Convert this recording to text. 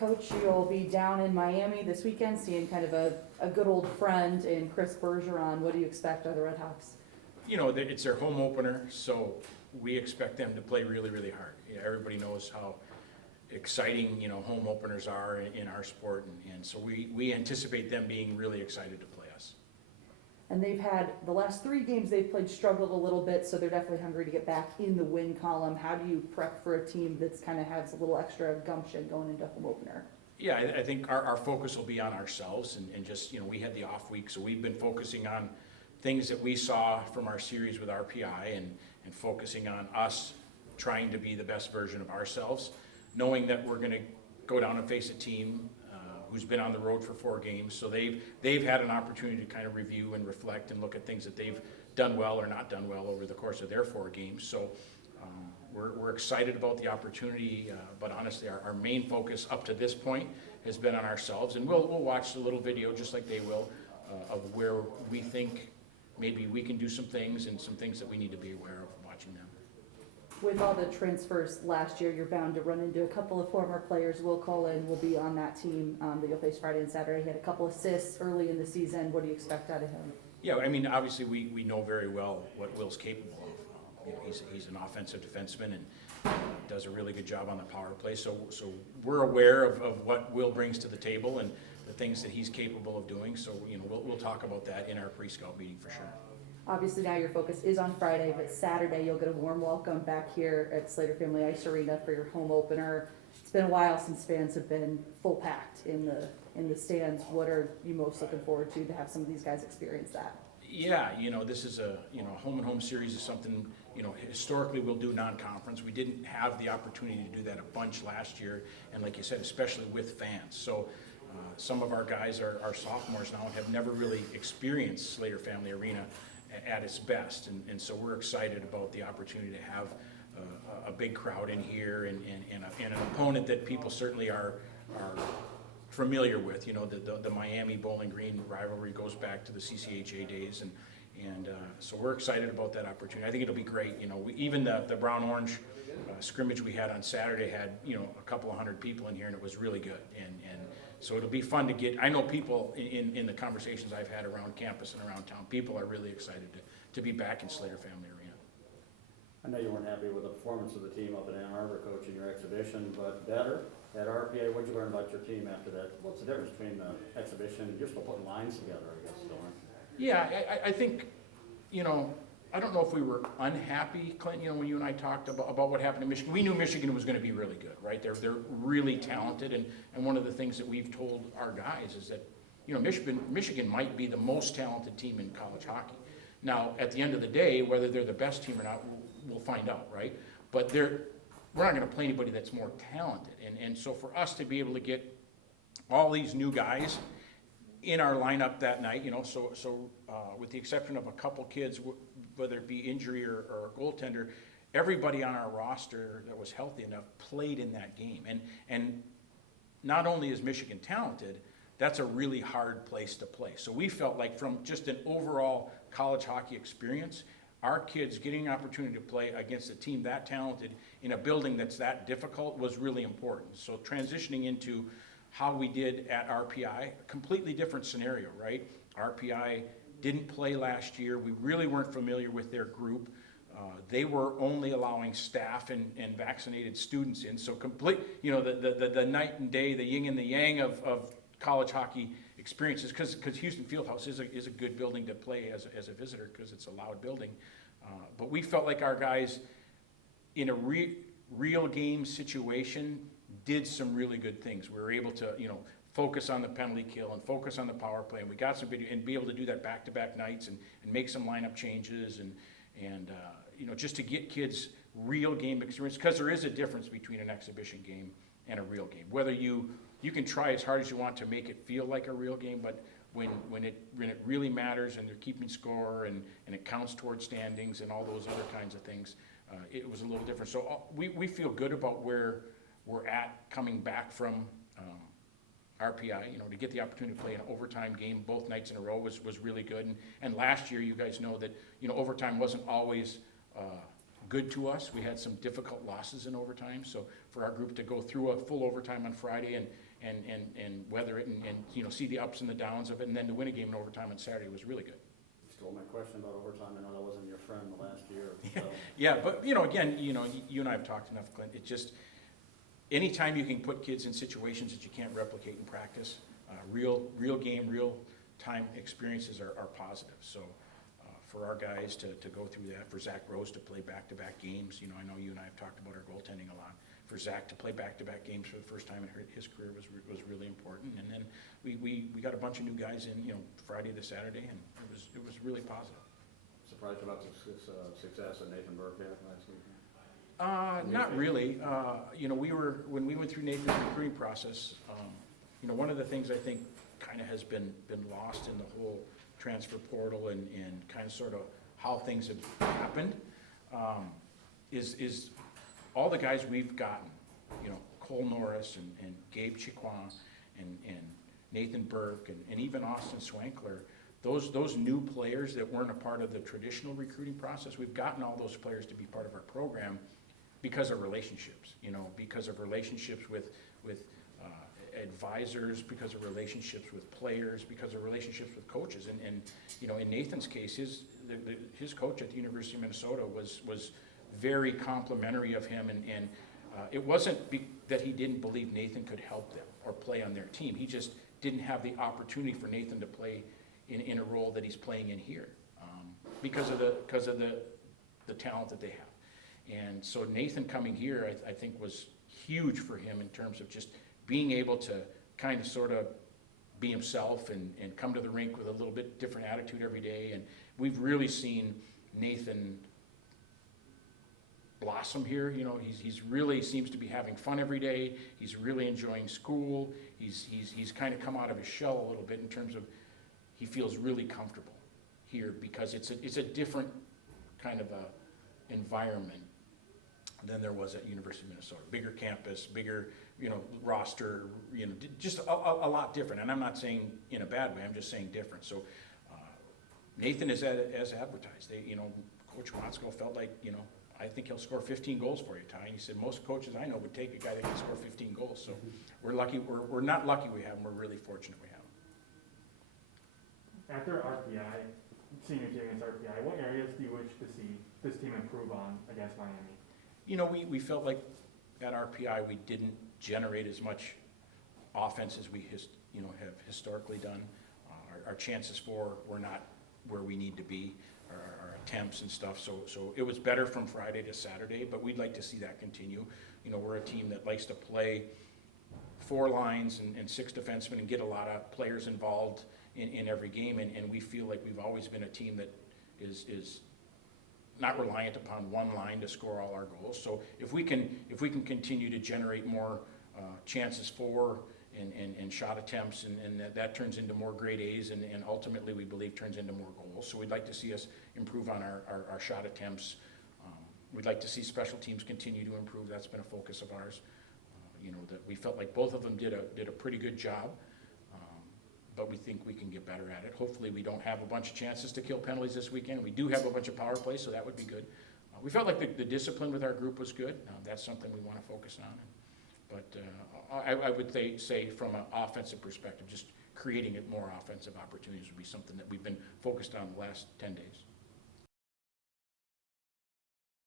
Coach, you'll be down in Miami this weekend, seeing kind of a good old friend in Chris Bergeron. What do you expect of the Red Hawks? You know, it's their home opener, so we expect them to play really, really hard. Yeah, everybody knows how exciting, home openers are in our sport, and so we anticipate them being really excited to play us. And they've had, the last 3 games they've played struggled a little bit, so they're definitely hungry to get back in the win column. How do you prep for a team that's kind of has a little extra gumption going into home opener? Yeah, I think our focus will be on ourselves and just, we had the off week, so we've been focusing on things that we saw from our series with RPI and focusing on us trying to be the best version of ourselves, knowing that we're going to go down and face a team who's been on the road for 4 games. So they've had an opportunity to kind of review and reflect and look at things that they've done well or not done well over the course of their 4 games. So we're excited about the opportunity, but honestly, our main focus up to this point has been on ourselves. And we'll watch the little video just like they will of where we think maybe we can do some things and some things that we need to be aware of watching them. With all the transfers last year, you're bound to run into a couple of former players. Will Cullen will be on that team that you'll face Friday and Saturday. He had a couple assists early in the season. What do you expect out of him? Yeah, I mean, obviously we know very well what Will's capable of. He's an offensive defenseman and does a really good job on the power play. So we're aware of what Will brings to the table and the things that he's capable of doing. So we'll talk about that in our pre-scout meeting for sure. Obviously now your focus is on Friday, but Saturday you'll get a warm welcome back here at Slater Family Ice Arena for your home opener. It's been a while since fans have been full packed in the stands. What are you most looking forward to have some of these guys experience that? Yeah, this is a home and home series is something historically we'll do non-conference. We didn't have the opportunity to do that a bunch last year, and like you said, especially with fans. So some of our guys are sophomores now and have never really experienced Slater Family Arena at its best, and so we're excited about the opportunity to have a big crowd in here and an opponent that people certainly are familiar with. The Miami Bowling Green rivalry goes back to the CCHA days, and so we're excited about that opportunity. I think it'll be great. Even the Brown Orange scrimmage we had on Saturday had a couple of hundred people in here, and it was really good. And so it'll be fun to get. I know people in the conversations I've had around campus and around town, people are really excited to be back in Slater Family Arena. I know you weren't happy with the performance of the team up in Ann Arbor, Coach, in your exhibition, but better at RPA. What'd you learn about your team after that? What's the difference between the exhibition? You're still putting lines together, I guess, still, aren't you? Yeah, I think, I don't know if we were unhappy, Clint, when you and I talked about what happened in Michigan. We knew Michigan was going to be really good, right? They're really talented, and one of the things that we've told our guys is that, Michigan might be the most talented team in college hockey. Now, at the end of the day, whether they're the best team or not, we'll find out, right? But we're not going to play anybody that's more talented. And so for us to be able to get all these new guys in our lineup that night, with the exception of a couple kids, whether it be injury or a goaltender, everybody on our roster that was healthy enough played in that game. And not only is Michigan talented, that's a really hard place to play. So we felt like from just an overall college hockey experience, our kids getting an opportunity to play against a team that talented in a building that's that difficult was really important. So transitioning into how we did at RPI, a completely different scenario, right? RPI didn't play last year. We really weren't familiar with their group. They were only allowing staff and vaccinated students in. So the night and day, the yin and the yang of college hockey experiences, because Houston Fieldhouse is a good building to play as a visitor because it's a loud building. But we felt like our guys in a real game situation did some really good things. We were able to, focus on the penalty kill and focus on the power play, and we got some video and be able to do that back-to-back nights and make some lineup changes and just to get kids real game experience, because there is a difference between an exhibition game and a real game. Whether you can try as hard as you want to make it feel like a real game, but when it really matters and they're keeping score and it counts towards standings and all those other kinds of things, it was a little different. So we feel good about where we're at coming back from RPI. To get the opportunity to play an overtime game both nights in a row was really good. And last year, you guys know that overtime wasn't always good to us. We had some difficult losses in overtime. So for our group to go through a full overtime on Friday and weather it and, you know, see the ups and the downs of it, and then to win a game in overtime on Saturday was really good. Stole my question about overtime. I know that wasn't your friend the last year, so. Yeah, but, you know, again, you know, you and I have talked enough, Clint, it just, anytime you can put kids in situations that you can't replicate in practice, real game, real time experiences are positive. So for our guys to go through that, for Zach Rose to play back-to-back games, you know, I know you and I have talked about our goaltending a lot. For Zach to play back-to-back games for the first time in his career was really important. And then we got a bunch of new guys in, you know, Friday to Saturday, and it was really positive. Surprised about the success that Nathan Burke had last week? Not really. You know, when we went through Nathan's recruiting process, you know, one of the things I think kind of has been lost in the whole transfer portal and kind of sort of how things have happened, is all the guys we've gotten, you know, Cole Norris and Gabe Chiquan and Nathan Burke and even Austin Swankler, those new players that weren't a part of the traditional recruiting process, we've gotten all those players to be part of our program because of relationships, you know, because of relationships with advisors, because of relationships with players, because of relationships with coaches. And you know, in Nathan's case, his coach at the University of Minnesota was very complimentary of him, and it wasn't that he didn't believe Nathan could help them or play on their team. He just didn't have the opportunity for Nathan to play in a role that he's playing in here, because of the talent that they have. And so Nathan coming here, I think, was huge for him in terms of just being able to kind of sort of be himself and come to the rink with a little bit different attitude every day. And we've really seen Nathan blossom here. You know, he's really seems to be having fun every day. He's really enjoying school. He's kind of come out of his shell a little bit in terms of he feels really comfortable here because it's a different kind of a environment than there was at University of Minnesota. Bigger campus, bigger, you know, roster, you know, just a lot different. And I'm not saying in a bad way, I'm just saying different. So Nathan is as advertised. You know, Coach Watzko felt like, you know, I think he'll score 15 goals for you, Ty. And he said most coaches I know would take a guy that can score 15 goals. So we're lucky. We're not lucky we have him. We're really fortunate we have him. After RPI, senior team against RPI, what areas do you wish to see this team improve on against Miami? You know, we felt like at RPI we didn't generate as much offense as we have historically done. Our chances for were not where we need to be, our attempts and stuff. So it was better from Friday to Saturday, but we'd like to see that continue. You know, we're a team that likes to play 4 lines and 6 defensemen and get a lot of players involved in every game, and we feel like we've always been a team that is not reliant upon one line to score all our goals. So if we can continue to generate more chances for and shot attempts, and that turns into more grade A's, and ultimately we believe turns into more goals. So we'd like to see us improve on our shot attempts. We'd like to see special teams continue to improve. That's been a focus of ours. You know, that we felt like both of them did a pretty good job, but we think we can get better at it. Hopefully we don't have a bunch of chances to kill penalties this weekend. We do have a bunch of power plays, so that would be good. We felt like the discipline with our group was good. That's something we want to focus on. But I would say from an offensive perspective, just creating more offensive opportunities would be something that we've been focused on the last 10 days.